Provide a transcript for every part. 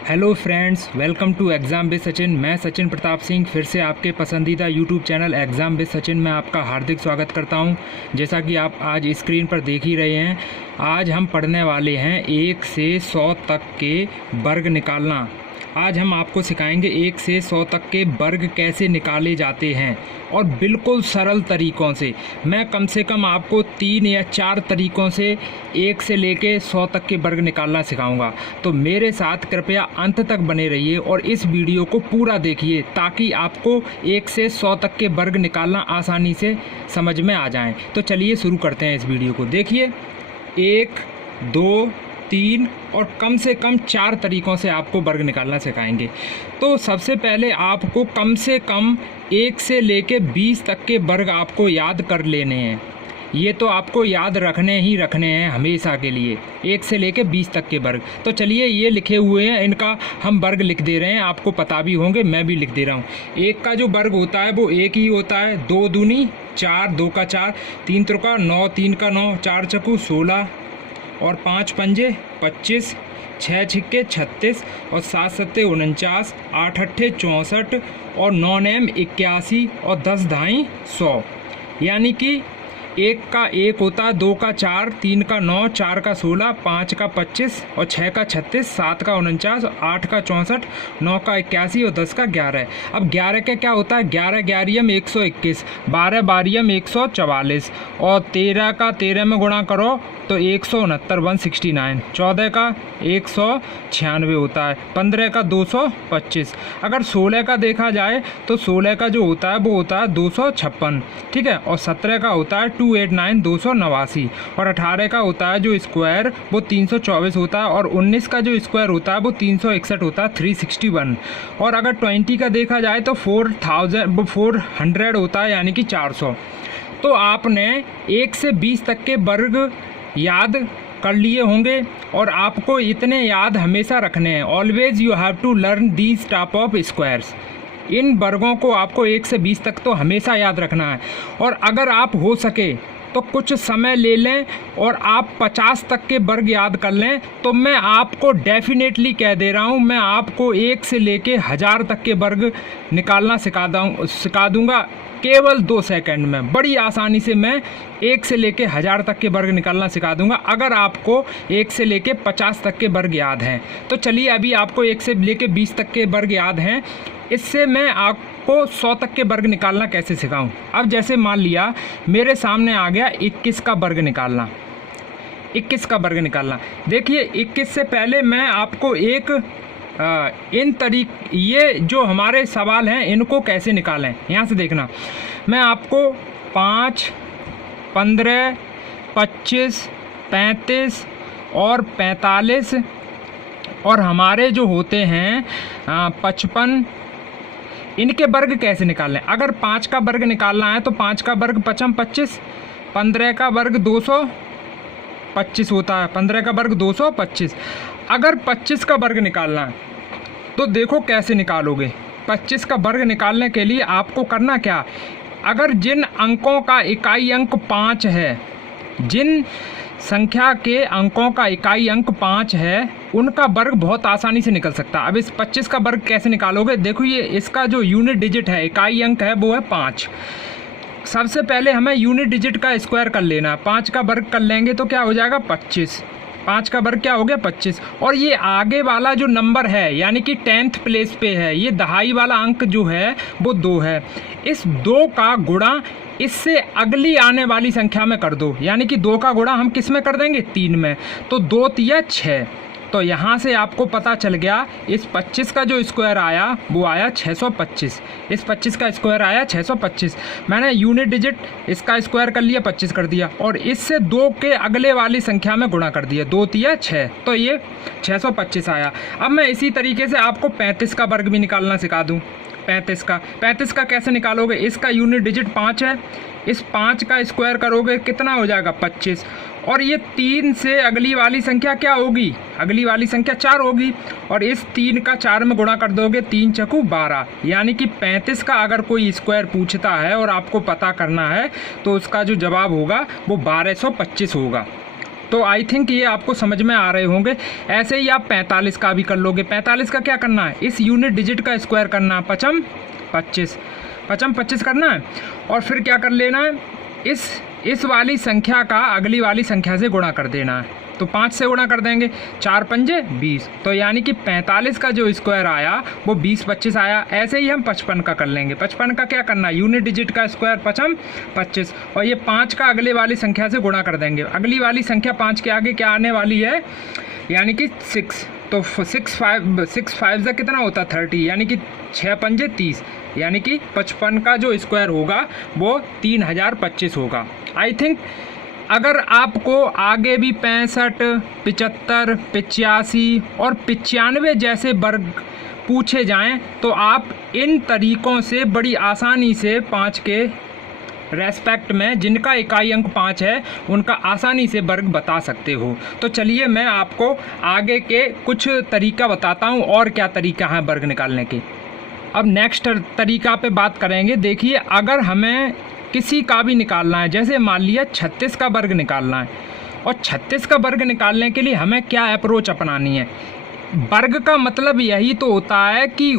Hello friends, welcome to exam with Sachin. मैं सचिन प्रताप सिंह फिर से आपके पसंदीदा YouTube channel exam with Sachin में आपका हार्दिक स्वागत करता हूं। जैसा कि आप आज स्क्रीन पर देख ही रहे हैं, आज हम पढ़ने वाले हैं 1 से 100 तक के वर्ग निकालना। आज हम आपको सिखाएंगे 1 से 100 तक के वर्ग कैसे निकाले जाते हैं और बिल्कुल सरल तरीक़ों से। मैं कम से कम आपको 3 या 4 तरीक़ों से 1 से लेके 100 तक के वर्ग निकालना सिखाऊंगा। तो मेरे साथ कृपया अंत तक बने रहिए और इस वीडियो को पूरा देखिए ताकि आपको 1 से 100 तक के वर्ग निकालना आसानी से समझ में आ जाएं। तो चलिए शुरू करते हैं इस वीडियो को। देखिए, 1, 2, 3 और कम से कम 4 तरीक़ों से आपको वर्ग निकालना सिखाएंगे। तो सबसे पहले आपको कम से कम 1 से लेके 20 तक के वर्ग आपको याद कर लेने हैं। ये तो आपको याद रखने हैं हमेशा के लिए, 1 से लेके 20 तक के वर्ग। तो चलिए, ये लिखे हुए हैं, इनका हम वर्ग लिख दे रहे हैं। आपको पता भी होंगे, मैं भी लिख दे रहा हूँ। 1 का जो वर्ग होता है वो 1 ही होता है। 2 दूनी 4, 2 का 4, 3 त्रिका 9, 3 का 9, 4 चक्कू 16 और 5 पंजे 25, 6 छिक्के 36 और 7 सत्ते 49, 8 अट्ठे 64 और 9 नेम 81 और 10 धाई 100। यानी कि 1 का 1 होता है, 2 का 4, 3 का 9, 4 का 16, 5 का 25 और 6 का 36, 7 का 49, 8 का 64, 9 का 81 और 10 का 11। अब 11 का क्या होता है? 11 ग्यारहम 121, 12 बारहम 144 और 13 का 13 में गुणा करो तो 169 169, 14 का 196 होता है, 15 का 225। अगर 16 का देखा जाए तो 16 का जो होता है वो होता है 256, ठीक है। और 17 का होता है 289 289 और 18 का होता है जो स्क्वायर वो 324 होता है और 19 का जो स्क्वायर होता है वो 361 होता है 361। और अगर 20 का देखा जाए तो 400 होता है, यानी कि 400। तो आपने 1 से 20 तक के वर्ग याद कर लिए होंगे और आपको इतने याद हमेशा रखने हैं। Always you have to learn these type of squares. इन वर्गों को आपको 1 से 20 तक तो हमेशा याद रखना है। और अगर आप हो सके तो कुछ समय ले लें और आप 50 तक के वर्ग याद कर लें, तो मैं आपको डेफिनेटली कह दे रहा हूँ, मैं आपको 1 से लेके 1000 तक के वर्ग निकालना सिखा दूँगा केवल 2 सेकंड में। बड़ी आसानी से मैं 1 से लेके 1000 तक के वर्ग निकालना सिखा दूंगा अगर आपको 1 से लेके 50 तक के वर्ग याद हैं। तो चलिए, अभी आपको 1 से लेके 20 तक के वर्ग याद हैं, इससे मैं आपको 100 तक के वर्ग निकालना कैसे सिखाऊं। अब जैसे मान लिया मेरे सामने आ गया 21 का वर्ग निकालना। 21 का वर्ग निकालना, देखिए 21 से पहले मैं आपको ये जो हमारे सवाल हैं इनको कैसे निकालें यहाँ से देखना। मैं आपको 5, 15, 25, 35 और 45 और हमारे जो होते हैं 55, इनके वर्ग कैसे निकालें। अगर 5 का वर्ग निकालना है तो 5 का वर्ग 55 25, 15 का वर्ग 225 होता है, 15 का वर्ग 225। अगर 25 का वर्ग निकालना है तो देखो कैसे निकालोगे। 25 का वर्ग निकालने के लिए आपको करना क्या, अगर जिन अंकों का इकाई अंक 5 है, जिन संख्या के अंकों का इकाई अंक 5 है, उनका वर्ग बहुत आसानी से निकल सकता है। अब इस 25 का वर्ग कैसे निकालोगे, देखो ये इसका जो यूनिट डिजिट है, इकाई अंक है, वो है 5। सबसे पहले हमें यूनिट डिजिट का स्क्वायर कर लेना। 5 का वर्ग कर लेंगे तो क्या हो जाएगा 25। 5 का वर्ग क्या हो गया 25। और ये आगे वाला जो नंबर है, यानी कि 10th प्लेस पे है, ये दहाई वाला अंक जो है वो 2 है। इस 2 का गुणा इससे अगली आने वाली संख्या में कर दो, यानी कि 2 का गुणा हम किस में कर देंगे 3 में, तो 2 तिया 6। तो यहाँ से आपको पता चल गया इस 25 का जो स्क्वायर आया वो आया 625। इस 25 का स्क्वायर आया 625। मैंने यूनिट डिजिट इसका स्क्वायर कर लिया, 25 कर दिया और इससे 2 के अगले वाली संख्या में गुणा कर दिया, 2 तिया 6, तो ये 625 आया। अब मैं इसी तरीके से आपको 35 का वर्ग भी निकालना सिखा दूँ। 35 का कैसे निकालोगे, इसका यूनिट डिजिट 5 है, इस 5 का स्क्वायर करोगे कितना हो जाएगा 25। और ये 3 से अगली वाली संख्या क्या होगी, अगली वाली संख्या 4 होगी और इस 3 का 4 में गुणा कर दोगे, 3 चकू 12। यानी कि 35 का अगर कोई स्क्वायर पूछता है और आपको पता करना है तो उसका जो जवाब होगा वो 1225 होगा। तो आई थिंक ये आपको समझ में आ रहे होंगे। ऐसे ही आप 45 का भी कर लोगे। 45 का क्या करना है, इस यूनिट डिजिट का स्क्वायर करना है, पचम 25 करना है, और फिर क्या कर लेना है, इस वाली संख्या का अगली वाली संख्या से गुणा कर देना है। तो 5 से गुणा कर देंगे, 4 पंजे 20, तो यानी कि 45 का जो स्क्वायर आया वो 20 25 आया। ऐसे ही हम 55 का कर लेंगे। 55 का क्या करना है, यूनिट डिजिट का स्क्वायर पचम 25, और ये 5 का अगले वाली संख्या से गुणा कर देंगे। अगली वाली संख्या 5 के आगे क्या आने वाली है, यानी कि 6, तो 6 5 से कितना होता है 30, यानी कि 6 पंजे 30, यानी कि 55 का जो स्क्वायर होगा वो 3025 होगा। आई थिंक अगर आपको आगे भी 65, 75, 85 और 95 जैसे वर्ग पूछे जाएं तो आप इन तरीक़ों से बड़ी आसानी से 5 के रेस्पेक्ट में, जिनका इकाई अंक 5 है, उनका आसानी से वर्ग बता सकते हो। तो चलिए मैं आपको आगे के कुछ तरीका बताता हूं और क्या तरीका है वर्ग निकालने के। अब नेक्स्ट तरीका पे बात करेंगे। देखिए, अगर हमें किसी का भी निकालना है, जैसे मान लिया 36 का वर्ग निकालना है, और 36 का वर्ग निकालने के लिए हमें क्या अप्रोच अपनानी है। वर्ग का मतलब यही तो होता है कि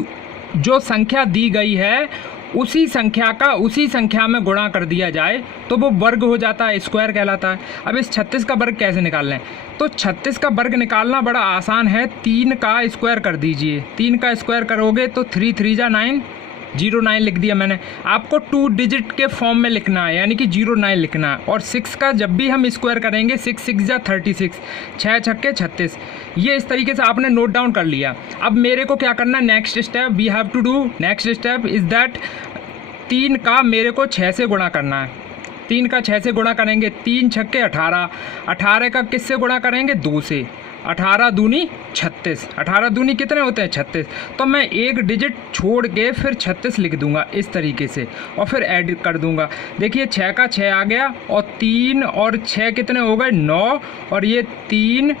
जो संख्या दी गई है उसी संख्या का उसी संख्या में गुणा कर दिया जाए तो वो वर्ग हो जाता है, स्क्वायर कहलाता है। अब इस 36 का वर्ग कैसे निकाल लें, तो 36 का वर्ग निकालना बड़ा आसान है। 3 का स्क्वायर कर दीजिए। 3 का स्क्वायर करोगे तो 3 3 जा 9, 09 लिख दिया मैंने। आपको 2 डिजिट के फॉर्म में लिखना है, यानी कि 09 लिखना है। और 6 का जब भी हम स्क्वायर करेंगे 6 6 जा 36, 6 छक्के 36। ये इस तरीके से आपने नोट डाउन कर लिया। अब मेरे को क्या करना है, next step we have to do, next step is that 3 का मेरे को 6 से गुणा करना है। 3 का 6 से गुणा करेंगे, 3 छक्के 18, 18 का किस से गुणा करेंगे, 2 से। 18 दूनी 36, 18 दूनी कितने होते हैं 36। तो मैं एक डिजिट छोड़ के फिर 36 लिख दूंगा इस तरीके से, और फिर ऐड कर दूंगा। देखिए 6 का 6 आ गया, और 3 और 6 कितने हो गए 9, और ये 3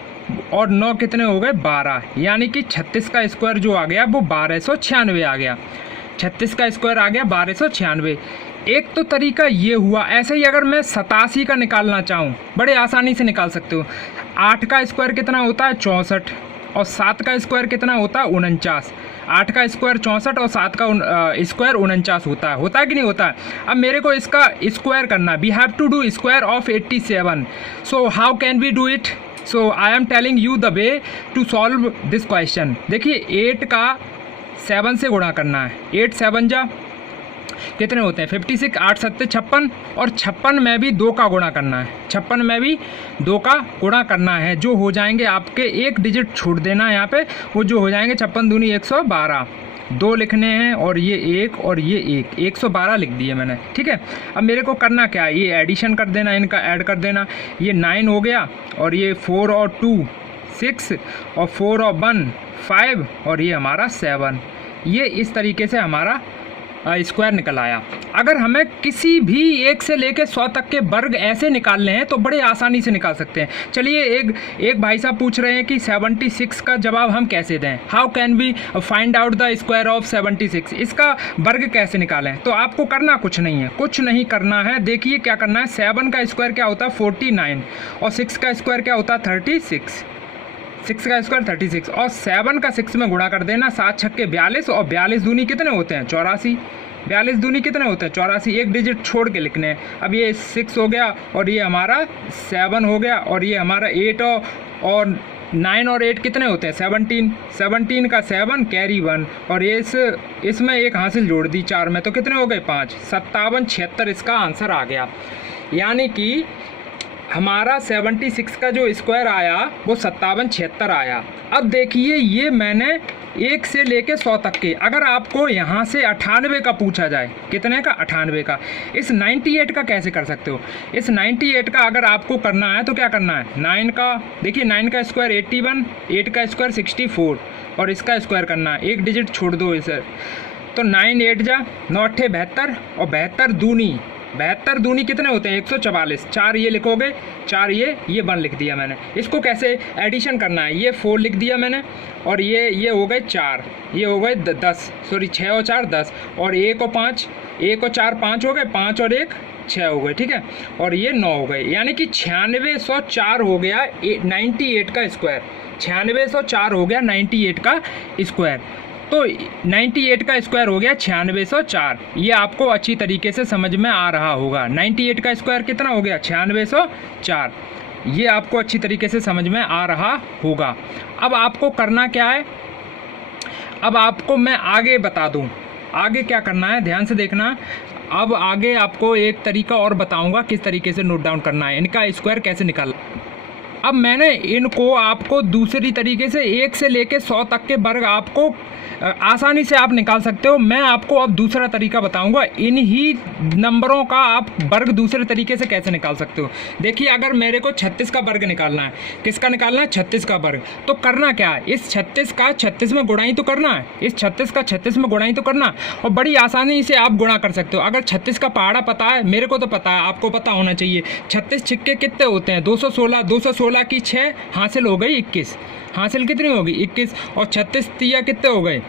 और 9 कितने हो गए 12, यानी कि 36 का स्क्वायर जो आ गया वो 1296 आ गया। 36 का स्क्वायर आ गया 1296। एक तो तरीका ये हुआ। ऐसे ही अगर मैं 87 का निकालना चाहूँ, बड़े आसानी से निकाल सकते हो। 8 का स्क्वायर कितना होता है 64, और 7 का स्क्वायर कितना होता है 49। 8 का स्क्वायर 64 और 7 का स्क्वायर 49 होता है कि नहीं होता है। अब मेरे को इसका स्क्वायर करना, we have to do square of 87। So how can we do it, so I am telling you the way to solve this question. देखिए 8 का 7 से गुणा करना है। 8 7 जा कितने होते हैं 56, 8 7 56, और 56 में भी 2 का गुणा करना है। 56 में भी 2 का गुणा करना है, जो हो जाएंगे आपके, एक डिजिट छोड़ देना है यहाँ पे, वो जो हो जाएंगे 56 दूनी 112। 2 लिखने हैं, और ये 1 और ये 1, 112 लिख दिए मैंने। ठीक है, अब मेरे को करना क्या है, ये एडिशन कर देना, इनका ऐड कर देना। ये 9 हो गया, और ये 4 और 2 6, और 4 और 1 5, और ये हमारा 7। ये इस तरीके से हमारा स्क्वायर निकल आया। अगर हमें किसी भी 1 से लेकर 100 तक के वर्ग ऐसे निकालने हैं तो बड़े आसानी से निकाल सकते हैं। चलिए एक भाई साहब पूछ रहे हैं कि 76 का जवाब हम कैसे दें, how can we find out the square of 76, इसका वर्ग कैसे निकालें। तो आपको करना कुछ नहीं है, कुछ नहीं करना है। देखिए क्या करना है, 7 का स्क्वायर क्या होता है 49, और 6 का स्क्वायर क्या होता है 36। 6 का स्क्वायर 36, और 7 का 6 में गुणा कर देना। 7 छक्के 42, और 42 दूनी कितने होते हैं 84। 42 दूनी कितने होते हैं 84, एक डिजिट छोड़ के लिखने हैं। अब ये 6 हो गया, और ये हमारा 7 हो गया, और ये हमारा 8 और 9 और 8 कितने होते हैं 17। 17 का 7 कैरी 1, और ये इसमें एक हासिल जोड़ दी 4 में, तो कितने हो गए 5। 57 76 इसका आंसर आ गया। यानी कि हमारा 76 का जो स्क्वायर आया वो 57 76 आया। अब देखिए ये मैंने 1 से लेके 100 तक के, अगर आपको यहाँ से 98 का पूछा जाए, कितने का 98 का, इस 98 का कैसे कर सकते हो। इस 98 का अगर आपको करना है तो क्या करना है, 9 का, देखिए 9 का स्क्वायर 81, 8 का स्क्वायर 64, और इसका स्क्वायर करना है, एक डिजिट छोड़ दो इसे। तो 9 8 जा 9 8 72, और 72 दूनी कितने होते हैं 144। 4 ये लिखोगे, 4 ये 1 लिख दिया मैंने। इसको कैसे एडिशन करना है, ये 4 लिख दिया मैंने, और ये हो गए 4, ये हो गए 10, सॉरी 6 और 4 10, और 1 और 5, 1 और 4 5 हो गए, 5 और 1 6 हो गए, ठीक है, और ये 9 हो गए, यानी कि 9604 हो गया 98 का स्क्वायर। 9604 हो गया 98 का स्क्वायर। तो 98 का स्क्वायर हो गया 9604। ये आपको अच्छी तरीके से समझ में आ रहा होगा। 98 का स्क्वायर कितना हो गया? 9604। ये आपको अच्छी तरीके से समझ में आ रहा होगा। अब आपको करना क्या है, अब आपको मैं आगे बता दूं, आगे क्या करना है, ध्यान से देखना। अब आगे आपको एक तरीका और बताऊंगा किस तरीके से नोट डाउन करना है, इनका स्क्वायर कैसे निकालना। अब मैंने इनको आपको दूसरी तरीके से 1 से लेके 100 तक के वर्ग आपको आसानी से आप निकाल सकते हो। मैं आपको अब दूसरा तरीका बताऊंगा, इन्हीं नंबरों का आप वर्ग दूसरे तरीके से कैसे निकाल सकते हो। देखिए, अगर मेरे को 36 का वर्ग निकालना है, किसका निकालना है? 36 का वर्ग। तो करना क्या है, इस 36 का 36 में गुणा ही तो करना है, इस 36 का 36 में गुणा ही तो करना, और बड़ी आसानी से आप गुणा कर सकते हो। अगर 36 का पहाड़ा पता है, मेरे को तो पता है, आपको पता होना चाहिए। 36 छिक्के कितने होते हैं? 216। 216 की 6 हासिल हो गई 21। हासिल कितनी होगी? 21। और 36 तिया कितने हो गए?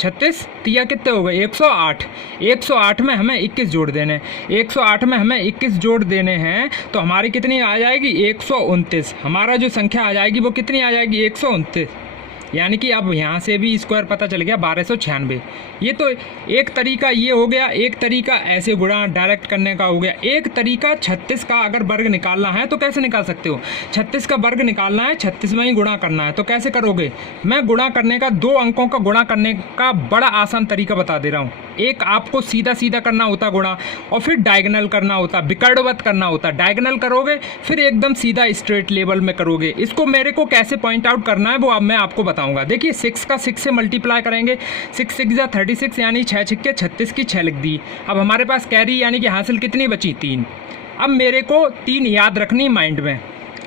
36 तिया कितने हो गए? 108। 108 में हमें 21 जोड़ देने, 108 में हमें 21 जोड़ देने हैं, तो हमारी कितनी आ जाएगी? 129। हमारा जो संख्या आ जाएगी वो कितनी आ जाएगी? 129। यानी कि अब यहाँ से भी स्क्वायर पता चल गया 1296। ये तो एक तरीका ये हो गया, एक तरीका ऐसे गुणा डायरेक्ट करने का हो गया। एक तरीका 36 का अगर वर्ग निकालना है तो कैसे निकाल सकते हो? 36 का वर्ग निकालना है, 36 में ही गुणा करना है, तो कैसे करोगे? मैं गुणा करने का, 2 अंकों का गुणा करने का बड़ा आसान तरीका बता दे रहा हूँ। एक आपको सीधा सीधा करना होता गुणा, और फिर डायगोनल करना होता, विकर्णवत करना होता। डायगोनल करोगे फिर एकदम सीधा स्ट्रेट लेवल में करोगे। इसको मेरे को कैसे पॉइंट आउट करना है वो अब मैं आपको बताऊंगा। देखिए, 6 का 6 से मल्टीप्लाई करेंगे, 6 6 जा 36, यानी 6 छिक्के 36 की 6 लिख दी। अब हमारे पास कैरी यानी कि हासिल कितनी बची? 3। अब मेरे को 3 याद रखनी माइंड में।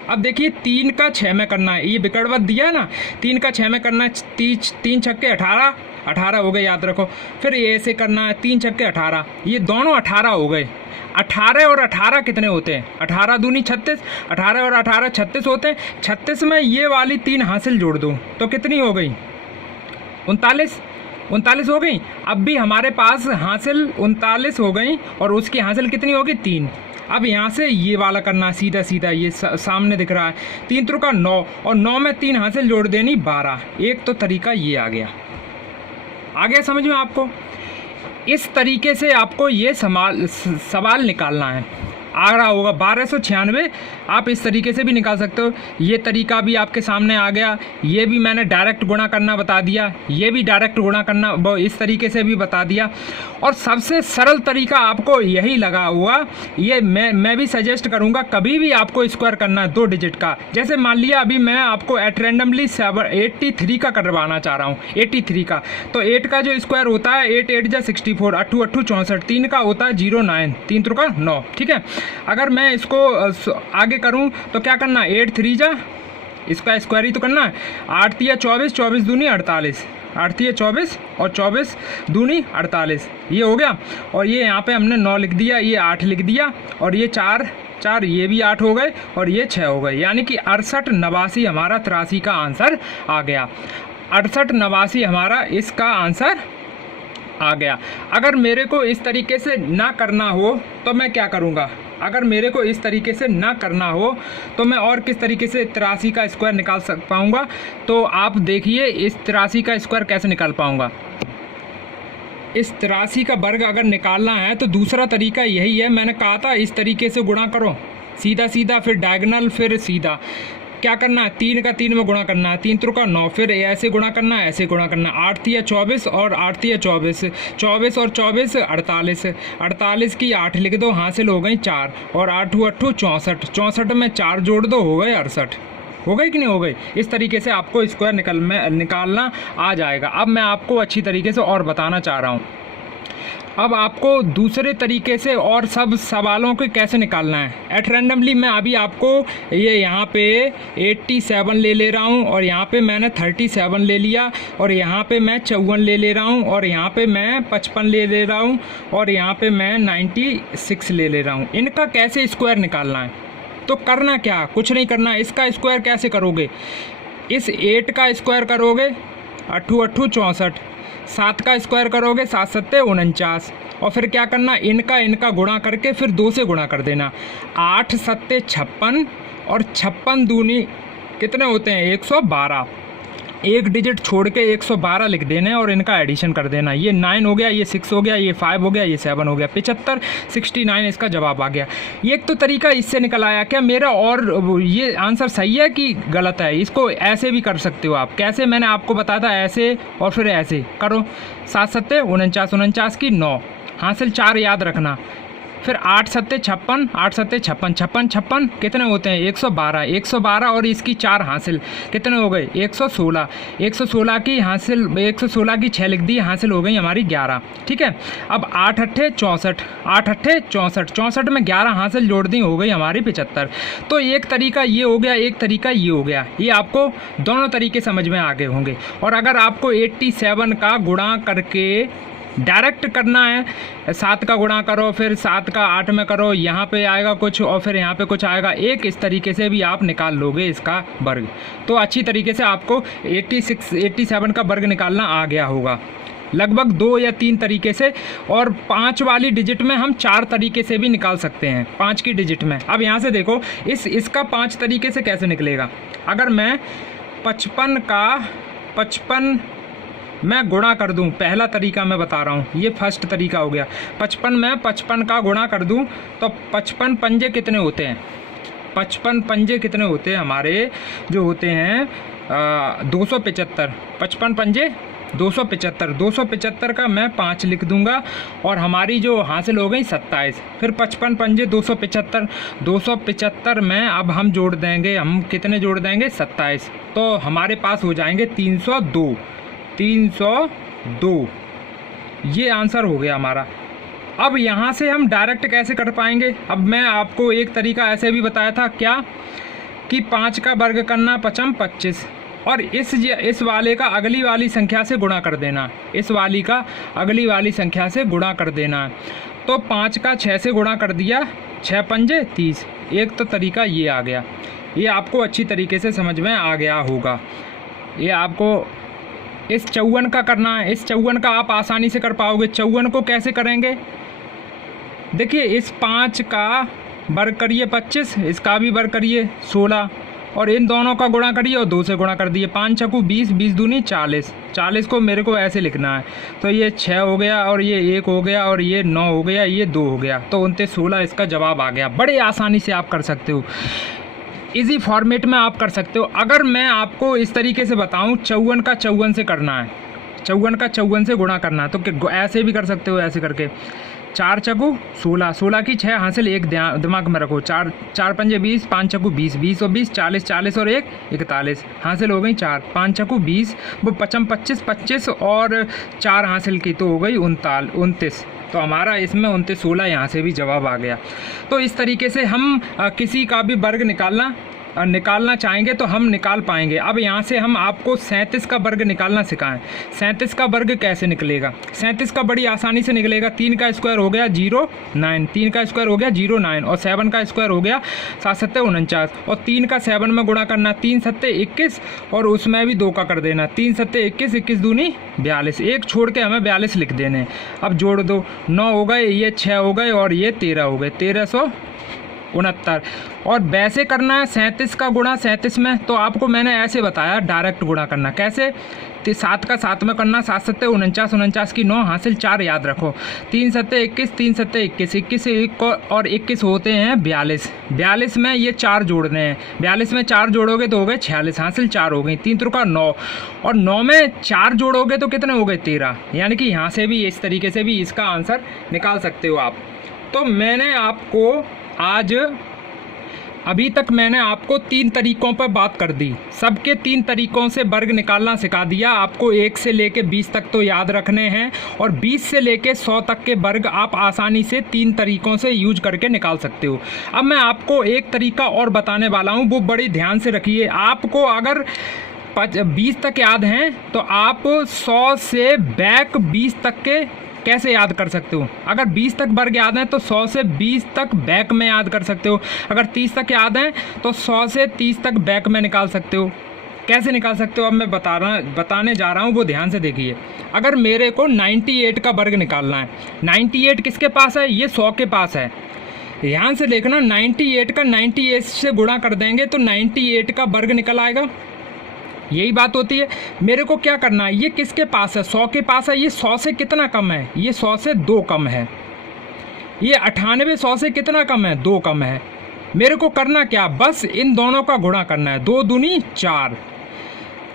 अब देखिए, 3 का 6 में करना है, ये विकर्णवत दिया है ना, 3 का 6 में करना है। 3 छक्के 18, 18 हो गए, याद रखो। फिर ये ऐसे करना है, 3 छक्के 18, ये दोनों 18 हो गए। 18 और 18 कितने होते हैं? 18 दूनी 36, 18 और 18 36 होते हैं। 36 में ये वाली 3 हासिल जोड़ दो तो कितनी हो गई? 39। 39 हो गई। अब भी हमारे पास हासिल 39 हो गई, और उसकी हासिल कितनी होगी? 3। अब यहाँ से ये वाला करना सीधा सीधा, ये सामने दिख रहा है, 3 त्रिका 9, और 9 में 3 हासिल जोड़ देनी 12। एक तो तरीका ये आ गया समझ में आपको। इस तरीके से आपको ये सवाल निकालना है, आ रहा होगा 1296। आप इस तरीके से भी निकाल सकते हो। ये तरीका भी आपके सामने आ गया। ये भी मैंने डायरेक्ट गुणा करना बता दिया, ये भी डायरेक्ट गुणा करना इस तरीके से भी बता दिया। और सबसे सरल तरीका आपको यही लगा हुआ। ये मैं भी सजेस्ट करूँगा, कभी भी आपको स्क्वायर करना है 2 डिजिट का। जैसे मान लिया अभी मैं आपको एट रेंडमली 83 का करवाना चाह रहा हूँ, 83 का। तो 8 का जो स्क्वायर होता है 8 8 जा 64, 8 8 64, 3 का होता है 09, 3 त्रिका 9, ठीक है। अगर मैं इसको आगे करूं तो क्या करना है? 8 3 जा, इसका स्क्वायर ही तो करना है। 8 तिया 24, 24 दूनी 48, 8 तिया 24 और 24 दूनी 48, ये हो गया। और ये यहाँ पे हमने 9 लिख दिया, ये 8 लिख दिया, और ये 4 4, ये भी 8 हो गए, और ये 6 हो गए। यानी कि 68 89 हमारा 83 का आंसर आ गया। 68 89 हमारा इसका आंसर आ गया। अगर मेरे को इस तरीके से ना करना हो तो मैं क्या करूँगा? अगर मेरे को इस तरीके से ना करना हो तो मैं और किस तरीके से 83 का स्क्वायर निकाल पाऊँगा? तो आप देखिए, इस 83 का स्क्वायर कैसे निकाल पाऊँगा। इस 83 का वर्ग अगर निकालना है तो दूसरा तरीका यही है, मैंने कहा था इस तरीके से गुणा करो, सीधा सीधा, फिर डायगोनल, फिर सीधा। क्या करना है? 3 का 3 में गुणा करना है, 3 त्रिका 9, फिर ऐसे गुणा करना है, ऐसे गुणा करना है। 8 तिया 24 और 8 तिया 24, 24 और 24 48, 48 की 8 लिख दो, हासिल हो गई 4, और 8 8 64, 64 में 4 जोड़ दो, हो गए 68। हो गई कि नहीं हो गई? इस तरीके से आपको स्क्वायर निकालना आ जाएगा। अब मैं आपको अच्छी तरीके से और बताना चाह रहा हूँ। अब आपको दूसरे तरीके से और सब सवालों को कैसे निकालना है। एट रैंडमली मैं अभी आपको ये यहाँ पे 87 ले रहा हूँ, और यहाँ पे मैंने 37 ले लिया, और यहाँ पे मैं 54 ले रहा हूँ, और यहाँ पे मैं 55 ले रहा हूँ, और यहाँ पे मैं 96 ले रहा हूँ। इनका कैसे स्क्वायर निकालना है? तो करना क्या, कुछ नहीं करना। इसका स्क्वायर कैसे करोगे? इस 8 का स्क्वायर करोगे, 8 8 64, 7 का स्क्वायर करोगे, 7 7 49, और फिर क्या करना, इनका गुणा करके फिर 2 से गुणा कर देना। 8 सत्ते 56 और 56 दूनी कितने होते हैं 112, एक डिजिट छोड़ के 112 लिख देने और इनका एडिशन कर देना। ये 9 हो गया, ये 6 हो गया, ये 5 हो गया, ये 7 हो गया, 75 69 इसका जवाब आ गया। ये एक तो तरीका इससे निकल आया क्या मेरा, और ये आंसर सही है कि गलत है, इसको ऐसे भी कर सकते हो आप। कैसे, मैंने आपको बताया था ऐसे और फिर ऐसे करो। 7 सत्ते 49, 49 की 9 हासिल 4 याद रखना, फिर 8 सत्ते 56, 8 सत्ते 56, 56 56 कितने होते हैं 112, 112 और इसकी 4 हासिल कितने हो गए 116, 116 की हासिल 116 की 6 लिख दी, हासिल हो गई हमारी 11। ठीक है, अब 8 अट्ठे 64, 8 अट्ठे 64, 64 में 11 हासिल जोड़ दी, हो गई हमारी 75। तो एक तरीका ये हो गया, एक तरीका ये हो गया। ये आपको दोनों तरीके समझ में आ गए होंगे। और अगर आपको 87 का गुणा करके डायरेक्ट करना है, 7 का गुणा करो, फिर 7 का 8 में करो, यहाँ पे आएगा कुछ और फिर यहाँ पे कुछ आएगा, एक इस तरीके से भी आप निकाल लोगे इसका वर्ग। तो अच्छी तरीके से आपको 87 का वर्ग निकालना आ गया होगा लगभग 2 या 3 तरीके से। और 5 वाली डिजिट में हम 4 तरीके से भी निकाल सकते हैं, 5 की डिजिट में। अब यहाँ से देखो इसका 5 तरीके से कैसे निकलेगा। अगर मैं 55 का 55 मैं गुणा कर दूं, पहला तरीका मैं बता रहा हूं, ये फर्स्ट तरीका हो गया। 55 में 55 का गुणा कर दूं तो 55 पंजे कितने होते हैं, 55 पंजे कितने होते हैं हमारे जो होते हैं 275। 55 पंजे 275, 275 का मैं 5 लिख दूंगा और हमारी जो हासिल हो गई 27। फिर 55 पंजे 275, 275 में अब हम जोड़ देंगे, हम कितने जोड़ देंगे 27, तो हमारे पास हो जाएंगे 302, 302। ये आंसर हो गया हमारा। अब यहाँ से हम डायरेक्ट कैसे कर पाएंगे। अब मैं आपको एक तरीका ऐसे भी बताया था क्या कि 5 का वर्ग करना 5 25 और इस वाले का अगली वाली संख्या से गुणा कर देना, इस वाली का अगली वाली संख्या से गुणा कर देना। तो 5 का 6 से गुणा कर दिया, 6 पंजे 30। एक तो तरीका ये आ गया, ये आपको अच्छी तरीके से समझ में आ गया होगा। ये आपको इस 54 का करना है, इस 54 का आप आसानी से कर पाओगे। 54 को कैसे करेंगे, देखिए इस 5 का वर्ग करिए 25, इसका भी वर्ग करिए 16 और इन दोनों का गुणा करिए और 2 से गुणा कर दिए। 5 छकू 20, 20 दूनी 40, 40 को मेरे को ऐसे लिखना है। तो ये 6 हो गया और ये 1 हो गया और ये 9 हो गया, ये 2 हो गया, तो 29 16 इसका जवाब आ गया। बड़े आसानी से आप कर सकते हो, इजी फॉर्मेट में आप कर सकते हो। अगर मैं आपको इस तरीके से बताऊं 54 का 54 से करना है, 54 का 54 से गुणा करना है, तो ऐसे भी कर सकते हो, ऐसे करके 4 चकू 16, 16 की 6 हासिल, एक दिमाग में रखो, 4 पंजे 20, 5 चकू 20, 20 और 20 40, 40 और 1 41 हासिल हो गई 4, 5 चकू 20, वो 55 25 25 और 4 हासिल की, तो हो गई 29। तो हमारा इसमें 29 16 यहाँ से भी जवाब आ गया। तो इस तरीके से हम किसी का भी वर्ग निकालना चाहेंगे तो हम निकाल पाएंगे। अब यहाँ से हम आपको 37 का वर्ग निकालना सिखाएं। 37 का वर्ग कैसे निकलेगा, 37 का बड़ी आसानी से निकलेगा। 3 का स्क्वायर हो गया 09, 3 का स्क्वायर हो गया 09 और 7 का स्क्वायर हो गया 7 सत्ते 49 और 3 का 7 में गुणा करना, 3 सत्ते 21 और उसमें भी 2 का कर देना, 3 सत्ते 21, 21 दूनी 42, एक छोड़ के हमें 42 लिख देने। अब जोड़ दो, 9 हो गए, ये 6 हो गए और ये 13 हो गए, 1369। और वैसे करना है 37 का गुणा 37 में, तो आपको मैंने ऐसे बताया डायरेक्ट गुणा करना कैसे। तो 7 का 7 में करना, 7 सत्ते 49, 49 की 9 हासिल 4 याद रखो, 3 सत्ते 21, 3 सत्ते 21, 21 से 1 और 21 होते हैं 42, 42 में ये 4 जोड़ने हैं, 42 में 4 जोड़ोगे तो हो गए 46 हासिल 4 हो गई, 3 त्रिका 9 और 9 में 4 जोड़ोगे तो कितने हो गए 13। यानी कि यहाँ से भी इस तरीके से भी इसका आंसर निकाल सकते हो आप। तो मैंने आपको आज अभी तक मैंने आपको 3 तरीकों पर बात कर दी, सबके 3 तरीकों से वर्ग निकालना सिखा दिया। आपको 1 से लेके 20 तक तो याद रखने हैं और 20 से लेके 100 तक के वर्ग आप आसानी से 3 तरीकों से यूज करके निकाल सकते हो। अब मैं आपको एक तरीका और बताने वाला हूँ, वो बड़ी ध्यान से रखिए। आपको अगर 20 तक याद हैं तो आप 100 से बैक 20 तक के कैसे याद कर सकते हो। अगर 20 तक वर्ग याद है तो 100 से 20 तक बैक में याद कर सकते हो। अगर 30 तक याद है तो 100 से 30 तक बैक में निकाल सकते हो। कैसे निकाल सकते हो अब मैं बताने जा रहा हूँ, वो ध्यान से देखिए। अगर मेरे को 98 का वर्ग निकालना है, 98 किसके पास है? ये 100 के पास है। ध्यान से देखना, 98 का 98 से गुणा कर देंगे तो 98 का वर्ग निकल आएगा। यही बात होती है। मेरे को क्या करना है, ये किसके पास है? 100 के पास है। ये 100 से कितना कम है? ये 100 से 2 कम है। ये 98 100 से कितना कम है? 2 कम है। मेरे को करना क्या, बस इन दोनों का गुणा करना है। 2 दूनी 4।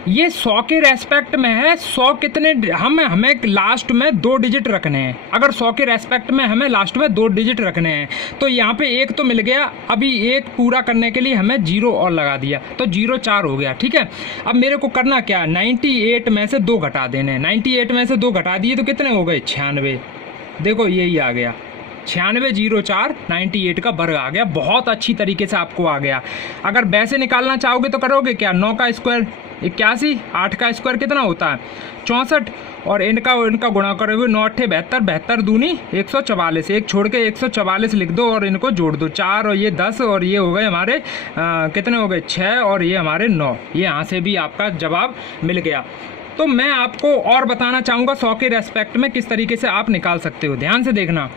ये 100 के रेस्पेक्ट में है। 100 कितने, हमें लास्ट में 2 डिजिट रखने हैं। अगर 100 के रेस्पेक्ट में हमें लास्ट में 2 डिजिट रखने हैं तो यहाँ पे 1 तो मिल गया। अभी 1 पूरा करने के लिए हमें 0 और लगा दिया तो 0 4 हो गया। ठीक है, अब मेरे को करना क्या, 98 में से 2 घटा देने। 98 में से 2 घटा दिए तो कितने हो गए? 96। देखो यही आ गया 96 0 4 98 का वर्ग आ गया। बहुत अच्छी तरीके से आपको आ गया। अगर वैसे निकालना चाहोगे तो करोगे क्या, 9 का स्क्वायर 81, 8 का स्क्वायर कितना होता है? 64, और इनका गुणा करोगे 9 8 72, 72 दूनी 144। एक छोड़ के 144 लिख दो और इनको जोड़ दो। 4 और ये 10 और ये हो गए हमारे कितने हो गए? 6 और ये हमारे 9। ये यहाँ से भी आपका जवाब मिल गया। तो मैं आपको और बताना चाहूँगा 100 के रेस्पेक्ट में किस तरीके से आप निकाल सकते हो। ध्यान से देखना,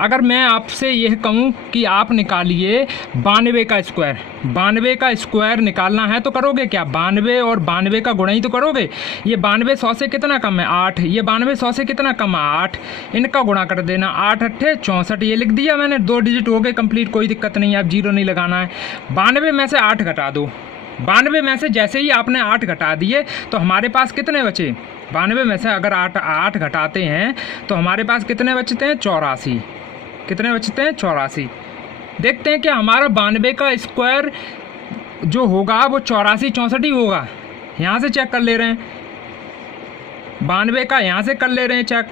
अगर मैं आपसे यह कहूँ कि आप निकालिए 92 का स्क्वायर, 92 का स्क्वायर निकालना है तो करोगे क्या, 92 और 92 का गुणा ही तो करोगे। ये 92 100 से कितना कम है? 8। ये 92 100 से कितना कम है? 8। इनका गुणा कर देना, 8 8 64। ये लिख दिया मैंने, 2 डिजिट हो गए कंप्लीट, कोई दिक्कत नहीं है, अब 0 नहीं लगाना है। 92 में से 8 घटा दो। 92 में से जैसे ही आपने 8 घटा दिए तो हमारे पास कितने बचे? 92 में से अगर 8 घटाते हैं तो हमारे पास कितने बचते हैं? 84। कितने बचते हैं? 84। देखते हैं कि हमारा 92 का स्क्वायर जो होगा वो 84 64 ही होगा। यहाँ से चेक कर ले रहे हैं, 92 का यहाँ से कर ले रहे हैं चेक।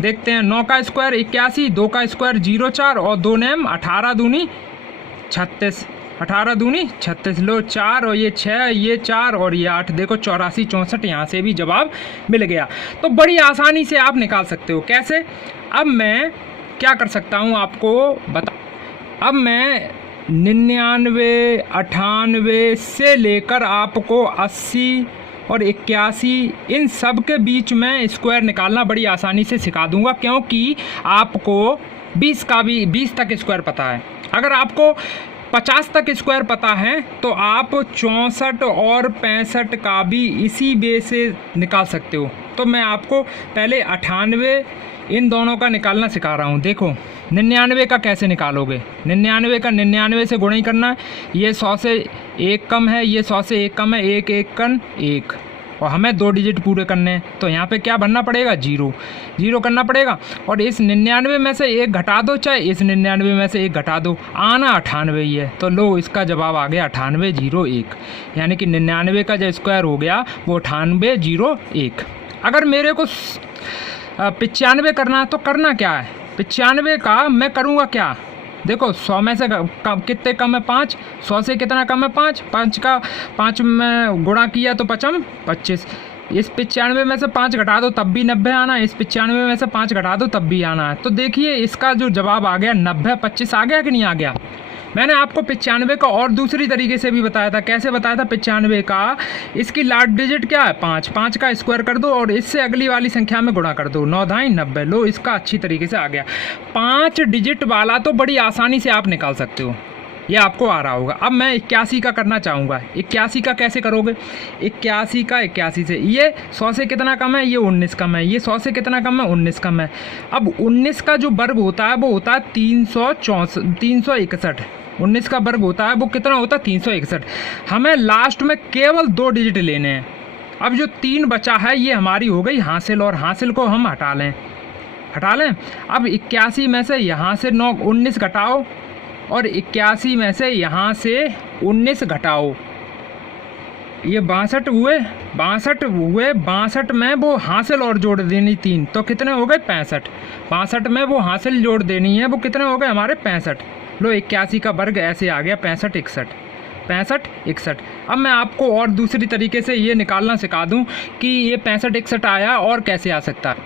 देखते हैं, 9 का स्क्वायर 81, 2 का स्क्वायर 0 4 और 2 नेम 18 दूनी 36। 18 दूनी 36। लो 4 और ये 6, ये 4 और ये 8। देखो 84 64 यहाँ से भी जवाब मिल गया। तो बड़ी आसानी से आप निकाल सकते हो। कैसे? अब मैं क्या कर सकता हूँ आपको बता। अब मैं 99 98 से लेकर आपको 80 और 81 इन सब के बीच में स्क्वायर निकालना बड़ी आसानी से सिखा दूंगा, क्योंकि आपको 20 तक स्क्वायर पता है। अगर आपको 50 तक स्क्वायर पता है तो आप 64 और 65 का भी इसी वे से निकाल सकते हो। तो मैं आपको पहले 98 इन दोनों का निकालना सिखा रहा हूँ। देखो 99 का कैसे निकालोगे, 99 का 99 से गुणा ही करना है। ये 100 से 1 कम है, ये 100 से 1 कम है, 1 1 कन 1, और हमें 2 डिजिट पूरे करने हैं तो यहाँ पे क्या भरना पड़ेगा? 0 करना पड़ेगा। और इस 99 में से 1 घटा दो, चाहे इस 99 में से 1 घटा दो, आना 98 ही है। तो लो इसका जवाब आ गया 98 0 1, यानी कि 99 का जो स्क्वायर हो गया वो 98 0 1। अगर मेरे को 95 करना है तो करना क्या है? 95 का मैं करूँगा क्या, देखो 100 में से कितने कम है? 5। 100 से कितना कम है? 5। 5 का 5 में गुणा किया तो 5 25। इस 95 में से 5 घटा दो तब भी 90 आना है, इस 95 में से 5 घटा दो तब भी आना है। तो देखिए इसका जो जवाब आ गया 90 25 आ गया कि नहीं आ गया। मैंने आपको 95 का और दूसरी तरीके से भी बताया था। कैसे बताया था? 95 का इसकी लास्ट डिजिट क्या है? 5। 5 का स्क्वायर कर दो और इससे अगली वाली संख्या में गुणा कर दो, 9 धाई 90। लो इसका अच्छी तरीके से आ गया। 5 डिजिट वाला तो बड़ी आसानी से आप निकाल सकते हो, ये आपको आ रहा होगा। अब मैं 81 का करना चाहूँगा। 81 का कैसे करोगे? 81 का 81 से, ये 100 से कितना कम है? ये 19 कम है। ये 100 से कितना कम है? 19 कम है। अब 19 का जो वर्ग होता है वो होता है 361। 19 का वर्ग होता है वो कितना होता है? 361। हमें लास्ट में केवल 2 डिजिट लेने हैं। अब जो 3 बचा है ये हमारी हो गई हासिल, और हासिल को हम हटा लें। अब 81 में से यहाँ से 19 घटाओ और 81 में से यहाँ से 19 घटाओ, ये 62 हुए। 62 में वो हासिल और जोड़ देनी 3, तो कितने हो गए? 65। 65 में वो हासिल जोड़ देनी है, वो कितने हो गए हमारे? 65। लो 81 का वर्ग ऐसे आ गया 65 61। अब मैं आपको और दूसरी तरीके से ये निकालना सिखा दूं कि ये 65 61 आया और कैसे आ सकता है।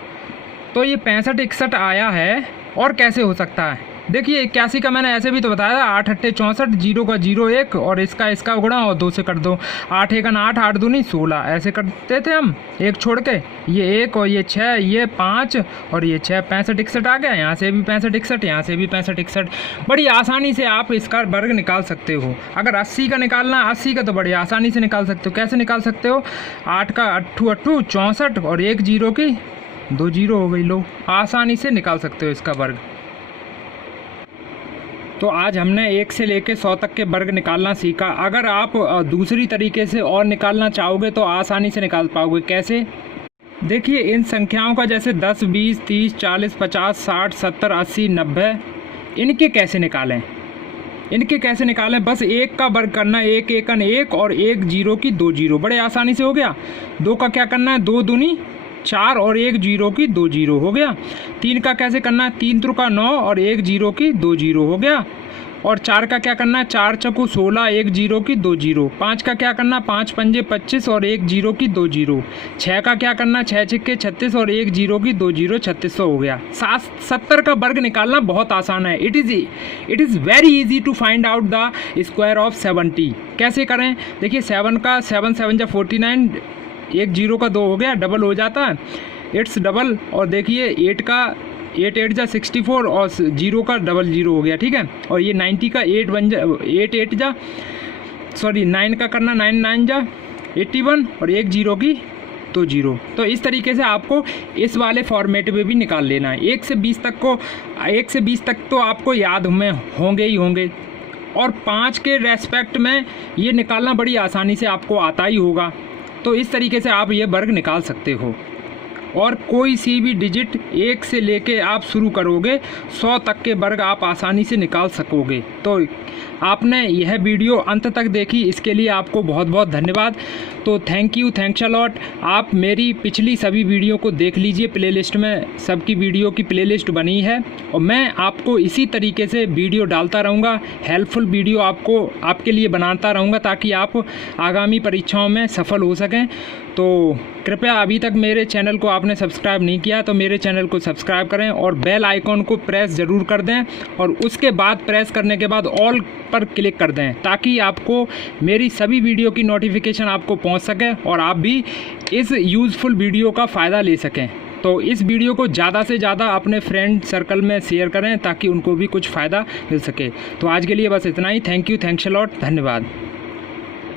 तो ये 65 61 आया है और कैसे हो सकता है? देखिए 81 का मैंने ऐसे भी तो बताया था, 8 अट्ठे 64, 0 का 0 1 और इसका गुणा और 2 से कर दो, 8 एकन 8, 8 दूनी 16, ऐसे करते थे हम एक छोड़ के, ये 1 और ये 6, ये 5 और ये 6, 65 61 आ गया। यहाँ से भी 65 61, यहाँ से भी 65 61। बड़ी आसानी से आप इसका वर्ग निकाल सकते हो। अगर 80 का निकालना, 80 का तो बड़ी आसानी से निकाल सकते हो। कैसे निकाल सकते हो? 8 का 8 8 64 और 1 0 की 2 0 हो गई, लो आसानी से निकाल सकते हो इसका वर्ग। तो आज हमने 1 से लेके 100 तक के वर्ग निकालना सीखा। अगर आप दूसरी तरीके से और निकालना चाहोगे तो आसानी से निकाल पाओगे। कैसे? देखिए इन संख्याओं का जैसे 10 20 30 40 50 60 70 80 90, इनके कैसे निकालें? बस 1 का वर्ग करना, 1 एकन 1 और 1 0 की 2 0, बड़े आसानी से हो गया। 2 का क्या करना है? 2 दूनी 4 और 1 0 की 2 0 हो गया। 3 का कैसे करना है? 3 त्रिका 9 और 1 0 की 2 0 हो गया। और 4 का क्या करना है? 4 चौको 16, 1 0 की 2 0। 5 का क्या करना? 5 पंजे 25 और 1 0 की 2 0। 6 का क्या करना? 6 छिक्के 36 और 1 0 की 2 0, 3600 हो गया। 70 का वर्ग निकालना बहुत आसान है। It is very easy to find out the square of 70। कैसे करें? देखिए 7 का 7 7 जा 49, 1 0 का 2 हो गया, डबल हो जाता है, इट्स डबल। और देखिए 8 का 8 8 जा 64 और 0 का डबल 0 हो गया, ठीक है। और ये 90 का 8 1 जा 8 8 जा 9 का करना, 9 9 जा 81 और 1 0 की 2 0। तो इस तरीके से आपको इस वाले फॉर्मेट में भी निकाल लेना है। 1 से 20 तक तो आपको याद में होंगे ही होंगे, और 5 के रेस्पेक्ट में ये निकालना बड़ी आसानी से आपको आता ही होगा। तो इस तरीके से आप ये वर्ग निकाल सकते हो। और कोई सी भी डिजिट 1 से लेके आप शुरू करोगे 100 तक के वर्ग आप आसानी से निकाल सकोगे। तो आपने यह वीडियो अंत तक देखी, इसके लिए आपको बहुत बहुत धन्यवाद। तो थैंक्स अ लॉट। आप मेरी पिछली सभी वीडियो को देख लीजिए, प्लेलिस्ट में सबकी वीडियो की प्लेलिस्ट बनी है, और मैं आपको इसी तरीके से वीडियो डालता रहूँगा, हेल्पफुल वीडियो आपके लिए बनाता रहूँगा, ताकि आप आगामी परीक्षाओं में सफल हो सकें। तो कृपया अभी तक मेरे चैनल को आपने सब्सक्राइब नहीं किया तो मेरे चैनल को सब्सक्राइब करें और बेल आइकॉन को प्रेस ज़रूर कर दें, और उसके बाद प्रेस करने के बाद ऑल पर क्लिक कर दें, ताकि आपको मेरी सभी वीडियो की नोटिफिकेशन आपको पहुंच सके और आप भी इस यूज़फुल वीडियो का फ़ायदा ले सकें। तो इस वीडियो को ज़्यादा से ज़्यादा अपने फ्रेंड सर्कल में शेयर करें, ताकि उनको भी कुछ फ़ायदा मिल सके। तो आज के लिए बस इतना ही। थैंक्स अ लॉट, धन्यवाद।